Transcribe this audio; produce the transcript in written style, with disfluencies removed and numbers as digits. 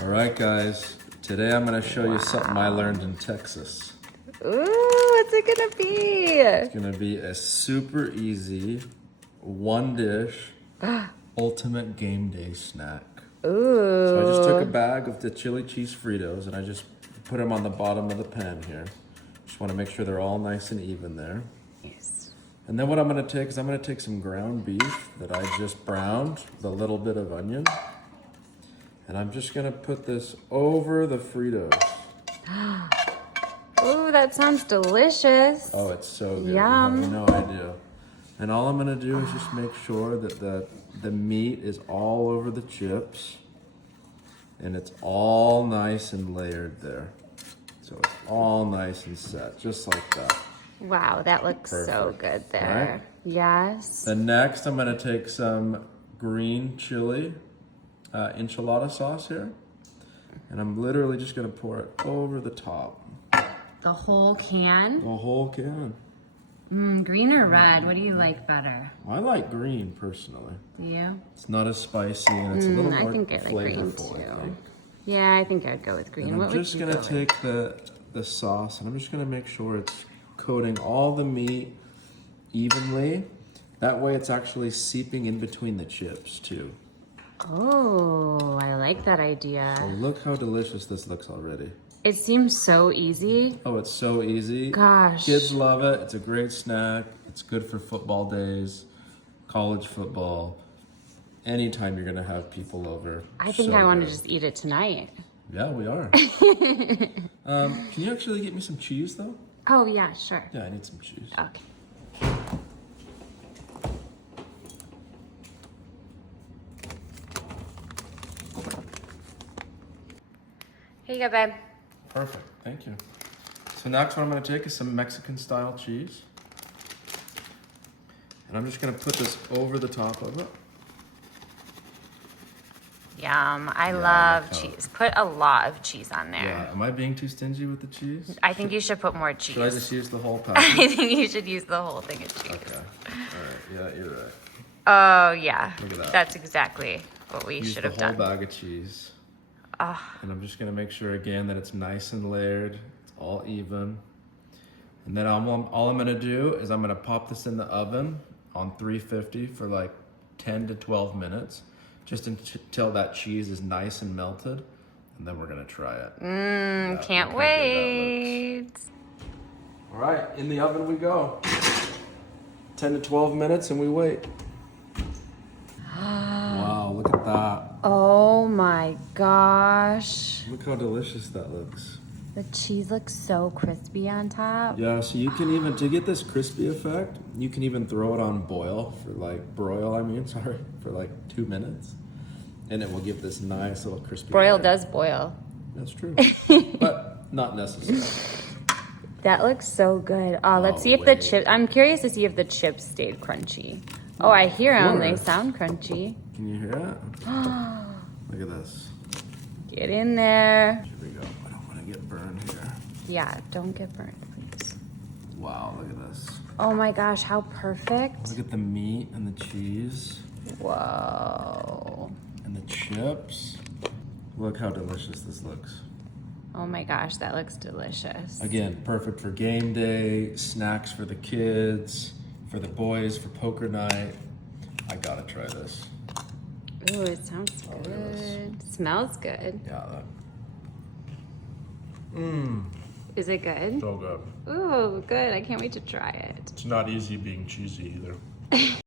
All right, guys. Today I'm going to show you something I learned in Texas. Ooh, what's it gonna be? It's going to be a super easy, one dish, ultimate game day snack. Ooh. So I just took a bag of the chili cheese Fritos and I just put them on the bottom of the pan here. Just want to make sure they're all nice and even there. Nice. And then what I'm going to take is I'm going to take some ground beef that I just browned with a little bit of onion. And I'm just going to put this over the Fritos. Ooh, that sounds delicious. Oh, it's so good. Yum. You have no idea. And all I'm gonna do is just make sure that the meat is all over the chips and it's all nice and layered there. So it's all nice and set, just like that. Wow, that looks so good there. Right? Yes. Then next I'm gonna take some green chili enchilada sauce here. And I'm literally just gonna pour it over the top. The whole can? The whole can. Green or red? What do you like better? I like green personally. Do you? It's not as spicy and it's a little more I think I like green flavorful, I too. think. Yeah, I think I'd go with green. And What I'm would just you gonna go with? take the sauce and I'm just gonna make sure it's coating all the meat evenly. That way it's actually seeping in between the chips too. Oh, I like that idea. So look how delicious this looks already. It seems so easy. Oh, it's so easy. Gosh. Kids love it. It's a great snack. It's good for football days, college football. Anytime you're gonna have people over. I think So I want to good. just eat it tonight. Yeah, we are. Can you actually get me some cheese though? Oh, yeah, sure. Yeah, I need some cheese. Okay. Here you go, babe. Perfect, thank you. So next what I'm gonna take is some Mexican style cheese. And I'm just gonna put this over the top of it. Yum. I Yeah, love look how- cheese. Put a lot of cheese on there. Yeah, am I being too stingy with the cheese? I think you should put more cheese. Should I just use the whole I package? think you should use the whole thing of cheese. Okay, alright, yeah, you're right. Oh, yeah. Look at that. That's exactly what we Use should the have whole done. bag of cheese. And I'm just gonna make sure again that it's nice and layered, it's all even. And then all I'm gonna do is I'm gonna pop this in the oven on 350 for like 10 to 12 minutes, just until that cheese is nice and melted. And then we're gonna try it. Yeah, Can't look how good that wait. looks. All right, in the oven we go. 10 to 12 minutes and we wait. Wow, look at that. Oh my gosh. Look how delicious that looks. The cheese looks so crispy on top. Yeah, so you can even, to get this crispy effect, you can even throw it on broil for like 2 minutes. And it will give this nice little crispy. Broil layer. does boil. That's true, but not necessary. That looks so good. Oh, let's Oh, see if the wait. chip. I'm curious to see if the chips stayed crunchy. Oh, I hear them. They course. sound crunchy. Can you hear it? Look at this. Get in there. Here we go. I don't want to get burned here. Yeah, don't get burnt, please. Wow, look at this. Oh my gosh, how perfect. Look at the meat and the cheese Whoa. and the chips. Look how delicious this looks. Oh my gosh, that looks delicious. Again, perfect for game day, snacks for the kids, for the boys, for poker night. I gotta try this. Ooh, it sounds look at this. good. Smells good. Yeah, Is it good? so good. Ooh, good. I can't wait to try it. It's not easy being cheesy either.